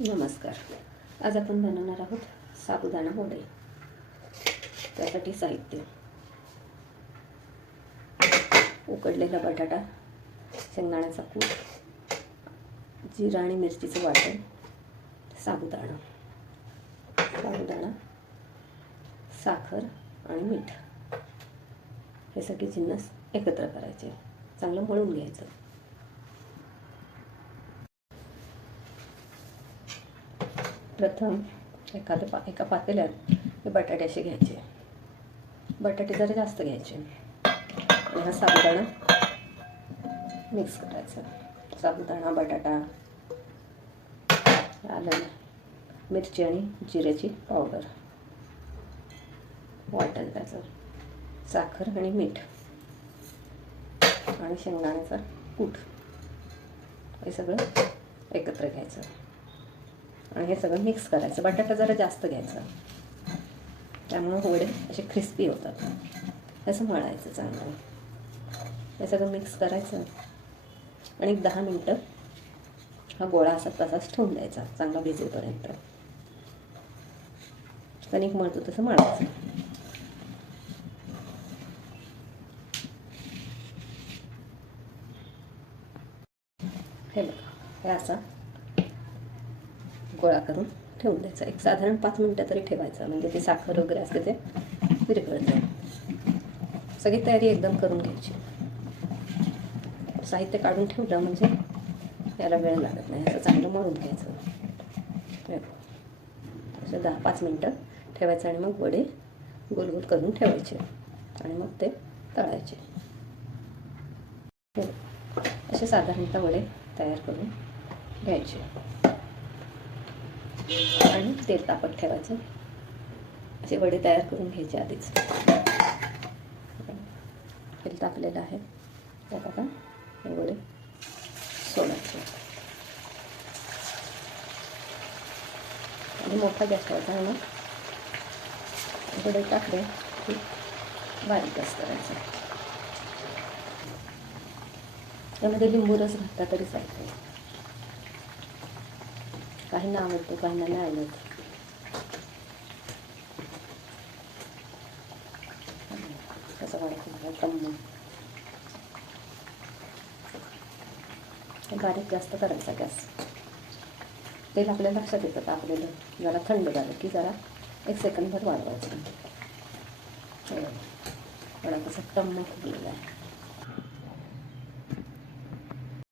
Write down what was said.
नमस्कार. आज आपण बनवणार आहोत साबुदाणा वडे. त्यासाठी साहित्य: उकडलेला बटाटा, शेंगदाण्याचा कूट, जिरा आणि मिरचीचं वाटण, साबुदाणा, साखर आणि मीठ. हे सगळे जिन्नस एकत्र करायचे, चांगलं मळून घ्यायचं. प्रथम एका पातेल्यात हे बटाटे असे घ्यायचे. बटाटे जरा जास्त घ्यायचे आणि हा साबुदाणा मिक्स करायचा. साबुदाणा, बटाटा, आलं, मिरची आणि जिऱ्याची पावडर, वाटण त्याचं, साखर आणि मीठ आणि शेंगदाण्याचा कूट हे सगळं एकत्र घ्यायचं आणि हे सगळं मिक्स करायचं. बटाटा जरा जास्त घ्यायचा, त्यामुळे वडे असे क्रिस्पी होतात. असं मळायचं चांगलं. हे सगळं मिक्स करायचं आणि 10 मिनटं हा गोळा असा तसाच ठेवून द्यायचा, चांगला भिजेपर्यंत. कणिक मळतो तसं मळायचं. हे बघा, हे असा गोळा करून ठेवून द्यायचा. एक साधारण 5 मिनटं तरी ठेवायचं, म्हणजे ते साखर वगैरे असते ते विरघळत जाईल. सगळी तयारी एकदम करून घ्यायची. साहित्य काढून ठेवलं म्हणजे याला वेळ लागत नाही. असं चांगलं मळून घ्यायचं. असं 10-5 मिनटं ठेवायचं आणि मग वडे गोल गोल करून ठेवायचे आणि मग ते तळायचे. असे साधारणतः वडे तयार करून घ्यायचे आणि तेल तापत ठेवायचं. असे वडे तयार करून घ्यायचे आधीच. तेल तापलेलं आहे, त्यात आता हे वडे सोडायचे आणि मोठा गॅस ठेवायचा आणि मग वडे टाकले की बारीक गॅस करायचा. त्यामध्ये लिंबू रस घातला तरी चालतो. काहींना आवडतो, काहींना नाही आवडत. कसं वाढतं टम्म. बारीक जास्त करायचा गॅस. तेल आपल्या लक्षात येतं तापलेलं. जरा थंड झालं की जरा 1 सेकंदभर वाढवायचं. वडा कसं टम्म फुगलेला आहे.